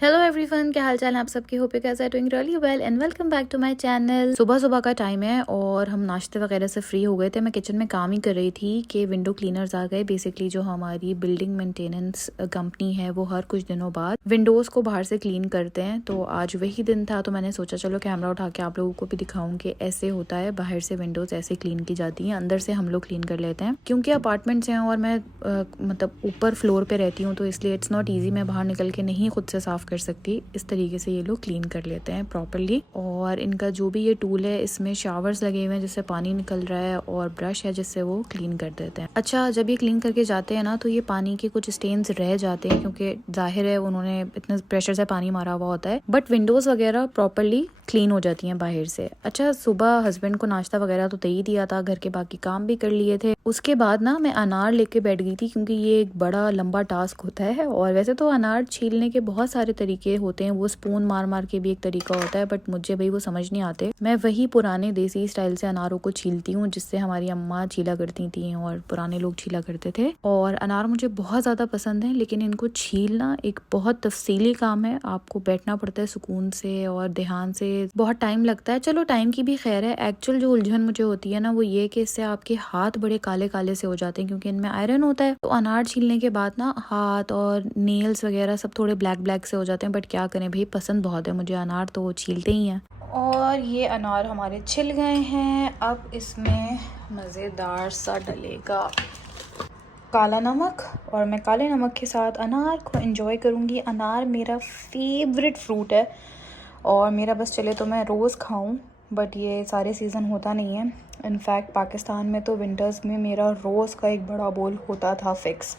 Hello everyone, क्या हाल चाल है आप सबके। Hope you guys are doing really well and welcome back to my channel. सुबह सुबह का टाइम है और हम नाश्ते वगैरह से फ्री हो गए थे। मैं किचन में काम ही कर रही थी कि विंडो क्लीनर्स आ गए। बेसिकली जो हमारी बिल्डिंग मेंटेनेंस कंपनी है वो हर कुछ दिनों बाद विंडोज को बाहर से क्लीन करते हैं। तो आज वही दिन था, तो मैंने सोचा चलो कैमरा उठा के आप लोगों को भी दिखाऊं कि ऐसे होता है, बाहर से विंडोज ऐसे क्लीन की जाती हैं, अंदर से हम लोग क्लीन कर लेते हैं। क्योंकि अपार्टमेंट्स हैं और मैं मतलब ऊपर फ्लोर पे रहती हूँ, तो इसलिए इट्स नॉट ईजी, मैं बाहर निकल के नहीं खुद से साफ कर सकती। इस तरीके से ये लोग क्लीन कर लेते हैं प्रॉपरली। और इनका जो भी ये टूल है, इसमें शावर्स लगे हुए हैं जिससे पानी निकल रहा है और ब्रश है जिससे वो क्लीन कर देते हैं। अच्छा, जब ये क्लीन करके जाते हैं ना, तो ये पानी के कुछ स्टेन्स रह जाते हैं क्योंकि जाहिर है उन्होंने इतने प्रेशर से पानी मारा हुआ होता है, बट विंडोज वगैरह प्रॉपरली क्लीन हो जाती हैं बाहर से। अच्छा, सुबह हस्बैंड को नाश्ता वगैरह तो दे ही दिया था, घर के बाकी काम भी कर लिए थे। उसके बाद ना मैं अनार लेके बैठ गई थी क्योंकि ये एक बड़ा लंबा टास्क होता है। और वैसे तो अनार छीलने के बहुत सारे तरीके होते हैं, वो स्पून मार मार के भी एक तरीका होता है, बट मुझे भाई वो समझ नहीं आते। मैं वही पुराने देसी स्टाइल से अनारों को छीलती हूँ जिससे हमारी अम्मा छीला करती थी और पुराने लोग छीला करते थे। और अनार मुझे बहुत ज्यादा पसंद है, लेकिन इनको छीलना एक बहुत तफसीली काम है। आपको बैठना पड़ता है सुकून से और ध्यान से, बहुत टाइम लगता है। चलो टाइम की भी खैर है। एक्चुअल जो उलझन मुझे होती है ना, वो ये कि इससे आपके हाथ बड़े काले काले से हो जाते हैं क्योंकि इनमें आयरन होता है। तो अनार छीलने के बाद ना हाथ और नेल्स वगैरह सब थोड़े ब्लैक ब्लैक से हो जाते हैं, बट क्या करें भाई, पसंद बहुत है मुझे अनार, तो वो छीलते ही हैं। और ये अनार हमारे छिल गए हैं। अब इसमें मज़ेदार सा डलेगा काला नमक, और मैं काले नमक के साथ अनार को एंजॉय करूँगी। अनार मेरा फेवरेट फ्रूट है और मेरा बस चले तो मैं रोज़ खाऊं, बट ये सारे सीज़न होता नहीं है। इनफैक्ट पाकिस्तान में तो विंटर्स में मेरा रोज़ का एक बड़ा बोल होता था फिक्स।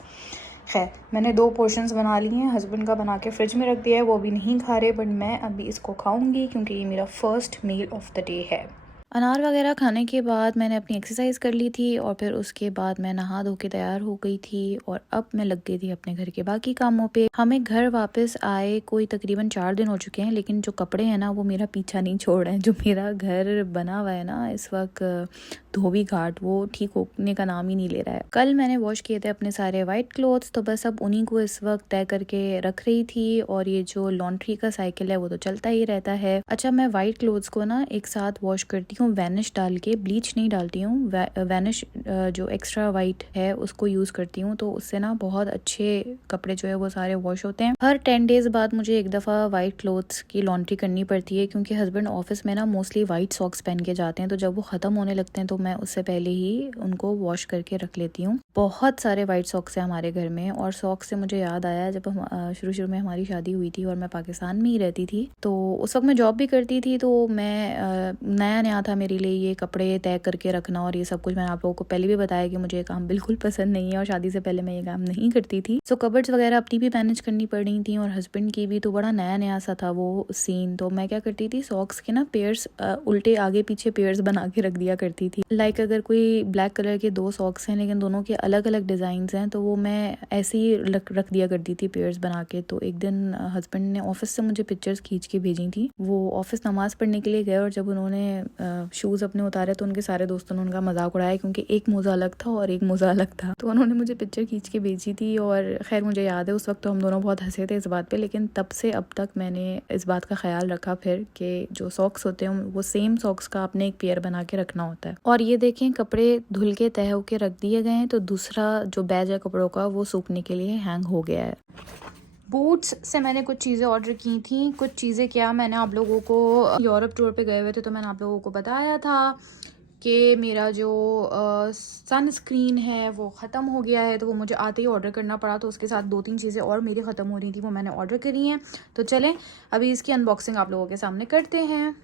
खैर, मैंने 2 पोर्शंस बना लिए हैं, हस्बैंड का बना के फ्रिज में रख दिया है, वो भी नहीं खा रहे, बट मैं अभी इसको खाऊंगी क्योंकि ये मेरा first meal of the day है। अनार वगैरह खाने के बाद मैंने अपनी एक्सरसाइज कर ली थी और फिर उसके बाद मैं नहा धो के तैयार हो गई थी और अब मैं लग गई थी अपने घर के बाकी कामों पे। हमें घर वापस आए कोई तकरीबन 4 दिन हो चुके हैं, लेकिन जो कपड़े हैं ना वो मेरा पीछा नहीं छोड़ रहे हैं। जो मेरा घर बना हुआ है ना इस वक्त धोबी घाट, वो ठीक होने का नाम ही नहीं ले रहा है। कल मैंने वॉश किए थे अपने सारे वाइट क्लोथ्स, तो बस अब उन्हीं को इस वक्त तय करके रख रही थी। और ये जो लॉन्ड्री का साइकिल है वो तो चलता ही रहता है। अच्छा, मैं वाइट क्लोथ्स को ना एक साथ वॉश करती हूँ वैनिश डाल के, ब्लीच नहीं डालती हूँ। वैनिश जो एक्स्ट्रा वाइट है उसको यूज करती हूँ, तो उससे ना बहुत अच्छे कपड़े जो है वो सारे वॉश होते हैं। हर 10 डेज बाद मुझे एक दफा वाइट क्लोथ्स की लॉन्ड्री करनी पड़ती है क्योंकि हस्बैंड ऑफिस में ना मोस्टली वाइट सॉक्स पहन के जाते हैं, तो जब वो खत्म होने लगते हैं तो मैं उससे पहले ही उनको वॉश करके रख लेती हूँ। बहुत सारे वाइट सॉक्स है हमारे घर में। और सॉक्स से मुझे याद आया, जब हम शुरू में हमारी शादी हुई थी और मैं पाकिस्तान में ही रहती थी, तो उस वक्त मैं जॉब भी करती थी, तो मैं नया नया था मेरे लिए ये कपड़े तय करके रखना और ये सब कुछ। मैंने आप लोगों को पहले भी बताया कि मुझे ये काम बिल्कुल पसंद नहीं है और शादी से पहले मैं ये काम नहीं करती थी। सो कबर्ड्स वगैरह अपनी भी मैनेज करनी पड़ रही थी और हस्बैंड की भी, तो बड़ा नया नया सा था वो सीन। तो मैं क्या करती थी, सॉक्स के ना पेयर्स उल्टे आगे पीछे पेयर्स बना के रख दिया करती थी। लाइक अगर कोई ब्लैक कलर के 2 सॉक्स हैं लेकिन दोनों के अलग अलग डिजाइन हैं, तो वो मैं ऐसे ही रख दिया करती थी पेयर्स बना के। तो एक दिन हस्बैंड ने ऑफिस से मुझे पिक्चर्स खींच के भेजी थी। वो ऑफिस नमाज पढ़ने के लिए गए और जब उन्होंने शूज अपने उतारे तो उनके सारे दोस्तों ने उनका मजाक उड़ाया क्योंकि एक मोजा अलग था और एक मोजा अलग था। तो उन्होंने मुझे पिक्चर खींच के भेजी थी और खैर मुझे याद है उस वक्त तो हम दोनों बहुत हंसे थे इस बात पे, लेकिन तब से अब तक मैंने इस बात का ख्याल रखा फिर कि जो सॉक्स होते हैं वो सेम सॉक्स का आपने एक पेयर बना के रखना होता है। और ये देखें, कपड़े धुल के तय होके रख दिए गए हैं, तो दूसरा जो बैच है कपड़ों का वो सूखने के लिए हैंग हो गया है। बूट्स से मैंने कुछ चीज़ें ऑर्डर की थी। कुछ चीज़ें क्या, मैंने आप लोगों को यूरोप टूर पे गए हुए थे तो मैंने आप लोगों को बताया था कि मेरा जो सन स्क्रीन है वो ख़त्म हो गया है, तो वो मुझे आते ही ऑर्डर करना पड़ा। तो उसके साथ 2-3 चीज़ें और मेरी ख़त्म हो रही थी, वो मैंने ऑर्डर करी हैं। तो चलें अभी इसकी अनबॉक्सिंग आप लोगों के सामने करते हैं।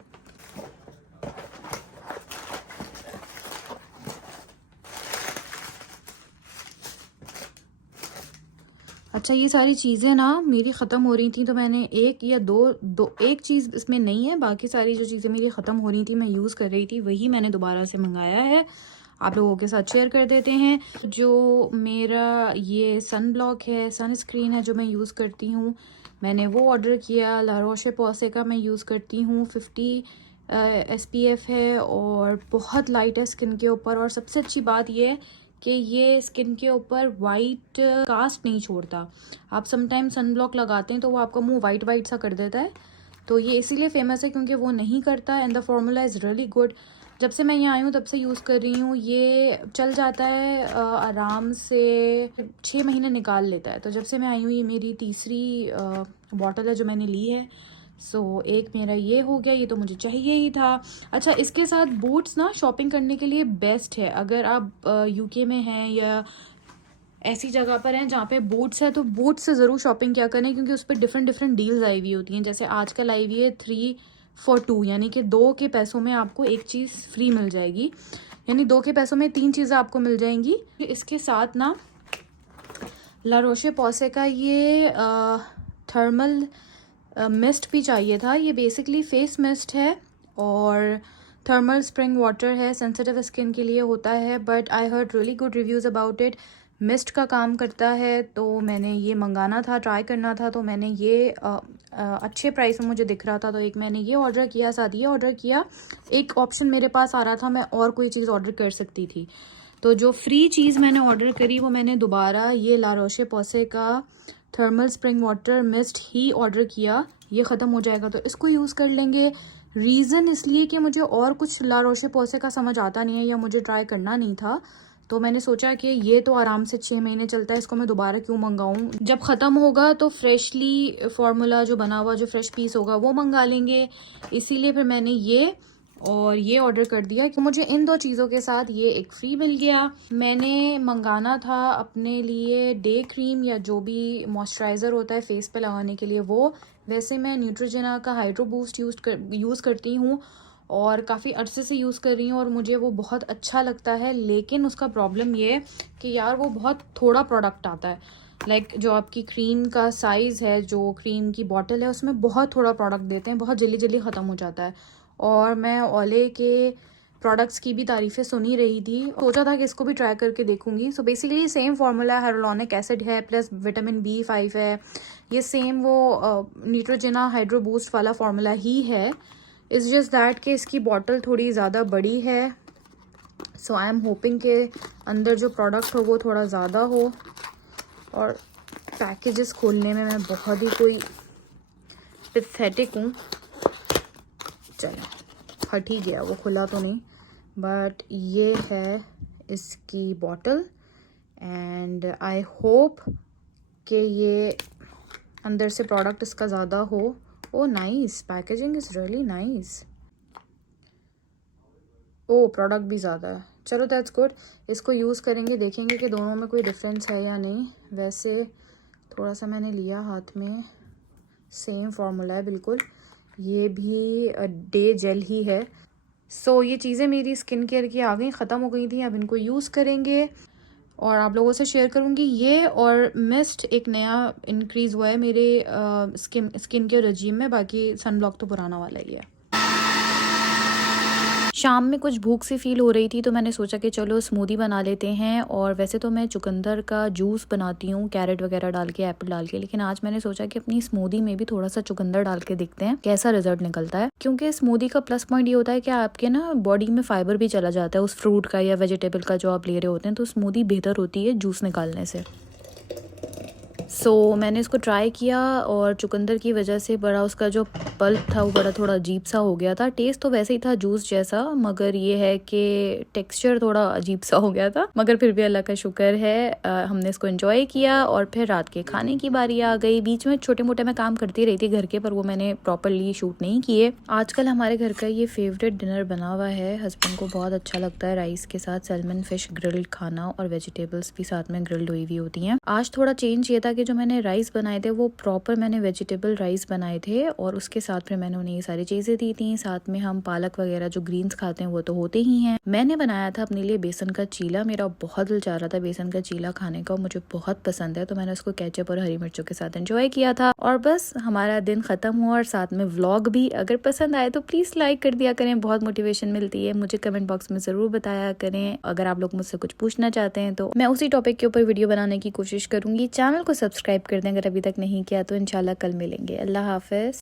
अच्छा, ये सारी चीज़ें ना मेरी ख़त्म हो रही थी, तो मैंने एक या दो एक चीज़ इसमें नहीं है, बाकी सारी जो चीज़ें मेरी ख़त्म हो रही थी मैं यूज़ कर रही थी, वही मैंने दोबारा से मंगाया है। आप लोगों के साथ शेयर कर देते हैं। जो मेरा ये सन ब्लॉक है, सन स्क्रीन है जो मैं यूज़ करती हूँ, मैंने वो ऑर्डर किया। ला रोशे पोसे का मैं यूज़ करती हूँ, 50 SPF है और बहुत लाइट है स्किन के ऊपर। और सबसे अच्छी बात ये है कि ये स्किन के ऊपर वाइट कास्ट नहीं छोड़ता। आप समटाइम सन ब्लॉक लगाते हैं तो वो आपका मुंह वाइट वाइट सा कर देता है, तो ये इसीलिए फेमस है क्योंकि वो नहीं करता। And the formula is really good. जब से मैं यहाँ आई हूँ तब से यूज़ कर रही हूँ, ये चल जाता है आराम से 6 महीने निकाल लेता है। तो जब से मैं आई हूँ ये मेरी तीसरी बॉटल है जो मैंने ली है। सो एक मेरा ये हो गया, ये तो मुझे चाहिए ही था। अच्छा, इसके साथ बूट्स ना शॉपिंग करने के लिए बेस्ट है। अगर आप यूके में हैं या ऐसी जगह पर हैं जहाँ पे बूट्स है तो बूट्स से ज़रूर शॉपिंग क्या करें, क्योंकि उस पर डिफरेंट डिफरेंट डील्स आई हुई होती हैं। जैसे आजकल आई हुई है 3 for 2, यानी कि 2 के पैसों में आपको एक चीज़ फ्री मिल जाएगी, यानी 2 के पैसों में 3 चीज़ें आपको मिल जाएंगी। इसके साथ ना ला रोशे पॉसे का ये थर्मल मिस्ट भी चाहिए था। ये बेसिकली फेस मिस्ट है और थर्मल स्प्रिंग वाटर है, सेंसिटिव स्किन के लिए होता है, but I heard really good reviews about it. Mist का काम करता है, तो मैंने ये मंगाना था, ट्राई करना था, तो मैंने ये अच्छे प्राइस में मुझे दिख रहा था, तो एक मैंने ये ऑर्डर किया, साथ ये ऑर्डर किया। एक ऑप्शन मेरे पास आ रहा था, मैं और कोई चीज़ ऑर्डर कर सकती थी, तो जो फ्री चीज़ मैंने ऑर्डर करी वो मैंने दोबारा ये ला रोशे पॉसे का थर्मल स्प्रिंग वाटर मिस्ट ही ऑर्डर किया। ये ख़त्म हो जाएगा तो इसको यूज़ कर लेंगे। रीज़न इसलिए कि मुझे और कुछ ला रोशे पॉसे का समझ आता नहीं है या मुझे ट्राई करना नहीं था, तो मैंने सोचा कि ये तो आराम से 6 महीने चलता है, इसको मैं दोबारा क्यों मंगाऊं। जब ख़त्म होगा तो फ्रेशली फार्मूला जो बना हुआ जो फ्रेश पीस होगा वो मंगा लेंगे। इसीलिए फिर मैंने ये और ये ऑर्डर कर दिया कि मुझे इन 2 चीज़ों के साथ ये एक फ्री मिल गया। मैंने मंगाना था अपने लिए डे क्रीम या जो भी मॉइस्चराइज़र होता है फेस पे लगाने के लिए वो। वैसे मैं न्यूट्रोजेना का हाइड्रो बूस्ट यूज़ करती हूँ और काफ़ी अरसे से यूज़ कर रही हूँ और मुझे वो बहुत अच्छा लगता है, लेकिन उसका प्रॉब्लम ये कि यार वो बहुत थोड़ा प्रोडक्ट आता है। लाइक जो आपकी क्रीम का साइज़ है, जो क्रीम की बॉटल है, उसमें बहुत थोड़ा प्रोडक्ट देते हैं, बहुत जल्दी जल्दी ख़त्म हो जाता है। और मैं ओले के प्रोडक्ट्स की भी तारीफ़ें सुन ही रही थी, सोचा था कि इसको भी ट्राई करके देखूंगी। So basically same formula hyaluronic acid है प्लस विटामिन B5 है, ये सेम वो न्यूट्रोजेना हाइड्रो बूस्ट वाला फार्मूला ही है। इट्स जस्ट दैट कि इसकी बॉटल थोड़ी ज़्यादा बड़ी है, सो आई एम होपिंग के अंदर जो प्रोडक्ट हो वो थोड़ा ज़्यादा हो। और पैकेजेस खोलने में मैं बहुत ही कोई पैथेटिक हूँ। चलो फट ही गया, वो खुला तो नहीं, बट ये है इसकी बॉटल एंड आई होप कि ये अंदर से प्रोडक्ट इसका ज़्यादा हो। Oh nice, packaging is really nice. Oh product भी ज़्यादा है, चलो दैट्स गुड। इसको यूज़ करेंगे, देखेंगे कि दोनों में कोई डिफरेंस है या नहीं। वैसे थोड़ा सा मैंने लिया हाथ में, सेम फार्मूला है बिल्कुल, ये भी डे जेल ही है। सो ये चीज़ें मेरी स्किन केयर की आ गई, ख़त्म हो गई थी, अब इनको यूज़ करेंगे और आप लोगों से शेयर करूँगी। ये और मिस्ट एक नया इंक्रीज़ हुआ है मेरे स्किन केयर रजीम में, बाकी सनब्लॉक तो पुराना वाला ही है। शाम में कुछ भूख सी फील हो रही थी तो मैंने सोचा कि चलो स्मूदी बना लेते हैं। और वैसे तो मैं चुकंदर का जूस बनाती हूँ कैरेट वगैरह डाल के, एप्पल डाल के, लेकिन आज मैंने सोचा कि अपनी स्मूदी में भी थोड़ा सा चुकंदर डाल के देखते हैं कैसा रिजल्ट निकलता है। क्योंकि स्मूदी का प्लस पॉइंट ये होता है कि आपके ना बॉडी में फाइबर भी चला जाता है उस फ्रूट का या वेजिटेबल का जो आप ले रहे होते हैं, तो स्मूदी बेहतर होती है जूस निकालने से। सो मैंने इसको ट्राई किया और चुकंदर की वजह से बड़ा उसका जो पल्प था वो बड़ा थोड़ा अजीब सा हो गया था। टेस्ट तो वैसे ही था जूस जैसा, मगर ये है कि टेक्सचर थोड़ा अजीब सा हो गया था, मगर फिर भी अल्लाह का शुक्र है हमने इसको एंजॉय किया। और फिर रात के खाने की बारी आ गई। बीच में छोटे मोटे मैं काम करती रही थी घर के, पर वो मैंने प्रॉपरली शूट नहीं किए। आजकल हमारे घर का ये फेवरेट डिनर बना हुआ है, हस्बैंड को बहुत अच्छा लगता है राइस के साथ सैल्मन फिश ग्रिल्ड खाना, और वेजिटेबल्स भी साथ में ग्रिल्ड हुई होती हैं। आज थोड़ा चेंज ये था कि जो मैंने राइस बनाए थे वो प्रॉपर मैंने वेजिटेबल राइस बनाए थे और उसके साथ फिर मैंने उन्हें ये सारी चीजें दी थी। साथ में हम पालक वगैरह जो ग्रीन्स खाते हैं वो तो होते ही हैं। मैंने बनाया था अपने लिए बेसन का चीला, मेरा बहुत दिल चाह रहा था बेसन का चीला खाने का, मुझे बहुत पसंद है, तो मैंने उसको केचप और हरी मिर्चों के साथ एंजॉय किया था। और बस हमारा दिन खत्म हुआ और साथ में व्लॉग भी। अगर पसंद आए तो प्लीज लाइक कर दिया करें, बहुत मोटिवेशन मिलती है। मुझे कमेंट बॉक्स में जरूर बताया करें। अगर आप लोग मुझसे कुछ पूछना चाहते हैं तो मैं उसी टॉपिक के ऊपर वीडियो बनाने की कोशिश करूंगी। चैनल को सब्सक्राइब कर दें अगर अभी तक नहीं किया तो। इंशाल्लाह कल मिलेंगे। अल्लाह हाफिज।